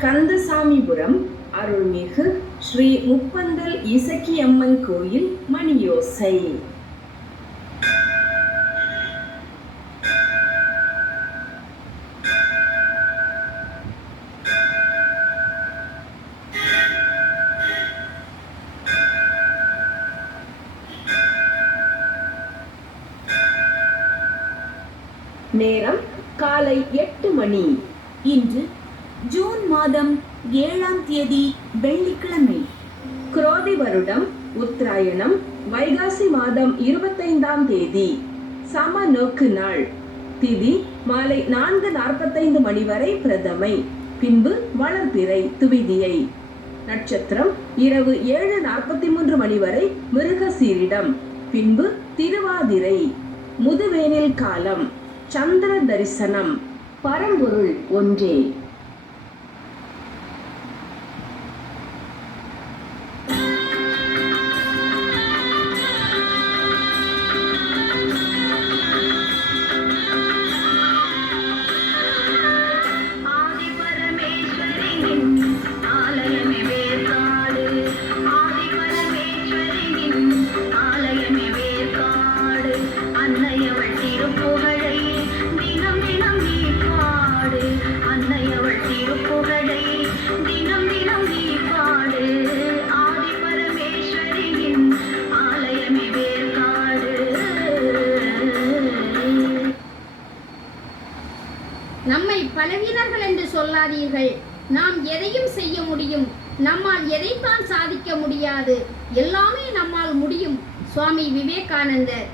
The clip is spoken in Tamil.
கந்தசாமிபுரம் அருள்மிகு ஸ்ரீ முப்பந்தல் இசக்கியம்மன் கோயில் மணியோசை. நேரம் காலை எட்டு மணி. இன்று ஜூன் மாதம் ஏழாம் தேதி வெள்ளிக்கிழமை. குரோதி வருடம் உத்தராயணம் வைகாசி மாதம் இருபத்தைந்தாம் தேதி. சம நோக்கு நாள். திதி மாலை நான்கு நாற்பத்தைந்து மணி வரை பிரதமை. பின்பு வளர்பிறை துவிதியை. நட்சத்திரம் இரவு ஏழு நாற்பத்தி மூன்று மணி வரை மிருகசீரிடம். பின்பு திருவாதிரை. முதுவேனில் காலம். சந்திர தரிசனம் பரம்பொருள் ஒன்றே. நம்மை பலவீனர்கள் என்று சொல்லாதீர்கள். நாம் எதையும் செய்ய முடியும். நம்மால் எதைத்தான் சாதிக்க முடியாது. எல்லாமே நம்மால் முடியும் சுவாமி விவேகானந்தர்.